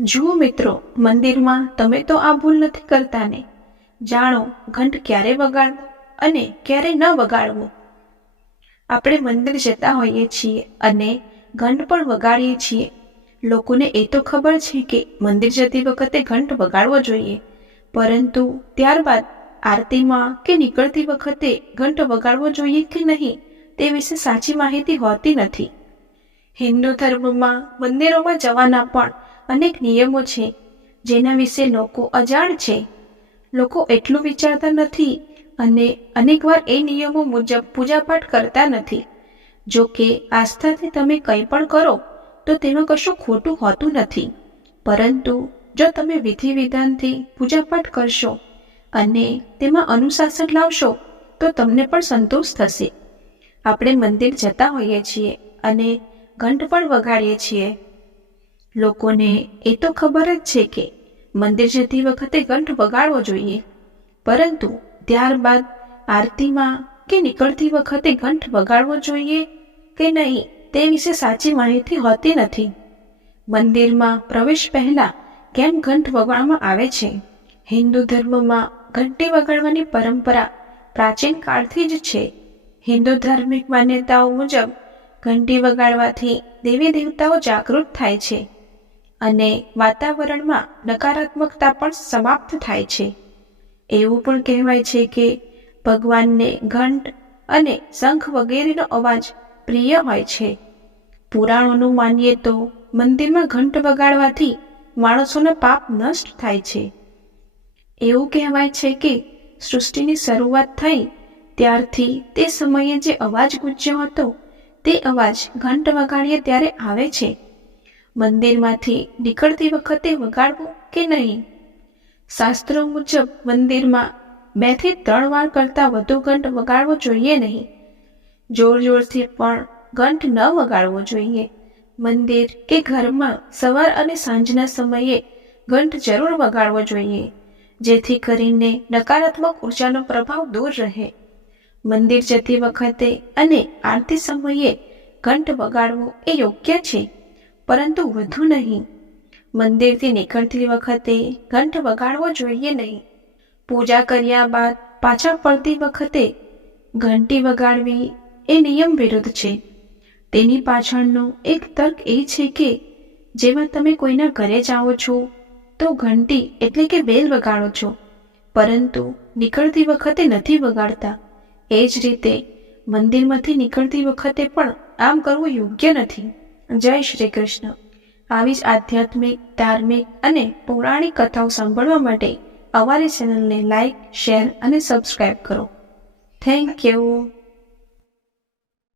જુઓ મિત્રો, મંદિરમાં તમે તો આ ભૂલ નથી કરતા ને? જાણો ઘંટ ક્યારે વગાડવો અને ક્યારે ન વગાડવો. આપણે મંદિર જતા હોઈએ છીએ અને ઘંટ પણ વગાડીએ છીએ. લોકોને એ તો ખબર છે કે મંદિર જતી વખતે ઘંટ વગાડવો જોઈએ, પરંતુ ત્યારબાદ આરતીમાં કે નીકળતી વખતે ઘંટ વગાડવો જોઈએ કે નહીં તે વિશે સાચી માહિતી હોતી નથી. હિન્દુ ધર્મમાં મંદિરોમાં જવાના પણ અનેક નિયમો છે જેના વિશે લોકો અજાણ છે. લોકો એટલું વિચારતા નથી અને અનેકવાર એ નિયમો મુજબ પૂજાપાઠ કરતા નથી. જો કે આસ્થાથી તમે કંઈ પણ કરો તો તેમાં કશું ખોટું હોતું નથી, પરંતુ જો તમે વિધિ વિધાનથી પૂજાપાઠ કરશો અને તેમાં અનુશાસન લાવશો તો તમને પણ સંતોષ થશે. આપણે મંદિર જતા હોઈએ છીએ અને ઘંટ પણ વગાડીએ છીએ. લોકોને એ તો ખબર જ છે કે મંદિર જતી વખતે ઘંટ વગાડવો જોઈએ, પરંતુ ત્યારબાદ આરતીમાં કે નીકળતી વખતે ઘંટ વગાડવો જોઈએ કે નહીં તે વિશે સાચી માહિતી હોતી નથી. મંદિરમાં પ્રવેશ પહેલા કેમ ઘંટ વગાડવામાં આવે છે? હિન્દુ ધર્મમાં ઘંટી વગાડવાની પરંપરા પ્રાચીન કાળથી જ છે. હિન્દુ ધાર્મિક માન્યતાઓ મુજબ ઘંટી વગાડવાથી દેવી દેવતાઓ જાગૃત થાય છે અને વાતાવરણમાં નકારાત્મકતા પણ સમાપ્ત થાય છે. એવું પણ કહેવાય છે કે ભગવાનને ઘંટ અને શંખ વગેરેનો અવાજ પ્રિય હોય છે. પુરાણોનું માનીએ તો મંદિરમાં ઘંટ વગાડવાથી માણસોના પાપ નષ્ટ થાય છે. એવું કહેવાય છે કે સૃષ્ટિની શરૂઆત થઈ ત્યારથી તે સમયે જે અવાજ ગુંજ્યો હતો તે અવાજ ઘંટ વગાડીએ ત્યારે આવે છે. મંદિરમાંથી નીકળતી વખતે વગાડવું કે નહીં? શાસ્ત્રો મુજબ મંદિરમાં 2 થી 3 વાર કરતાં વધુ ઘંટ વગાડવો જોઈએ નહીં. જોર જોરથી પણ ઘંટ ન વગાડવો જોઈએ. મંદિર કે ઘરમાં સવાર અને સાંજના સમયે ઘંટ જરૂર વગાડવો જોઈએ, જેથી કરીને નકારાત્મક ઉર્જાનો પ્રભાવ દૂર રહે. મંદિર જતી વખતે અને આરતી સમયે ઘંટ વગાડવો એ યોગ્ય છે, પરંતુ વધુ નહીં. મંદિરથી નીકળતી વખતે ઘંટ વગાડવો જોઈએ નહીં. પૂજા કર્યા બાદ પાછા ફરતી વખતે ઘંટી વગાડવી એ નિયમ વિરુદ્ધ છે. તેની પાછળનો એક તર્ક એ છે કે જેમાં તમે કોઈના ઘરે જાઓ છો તો ઘંટી એટલે કે બેલ વગાડો છો, પરંતુ નીકળતી વખતે નથી વગાડતા. એ જ રીતે મંદિરમાંથી નીકળતી વખતે પણ આમ કરવું યોગ્ય નથી. જય શ્રી કૃષ્ણ. આવી જ આધ્યાત્મિક, ધાર્મિક અને પૌરાણિક કથાઓ સાંભળવા માટે અમારી ચેનલને લાઈક, શેર અને સબસ્ક્રાઈબ કરો. Thank you.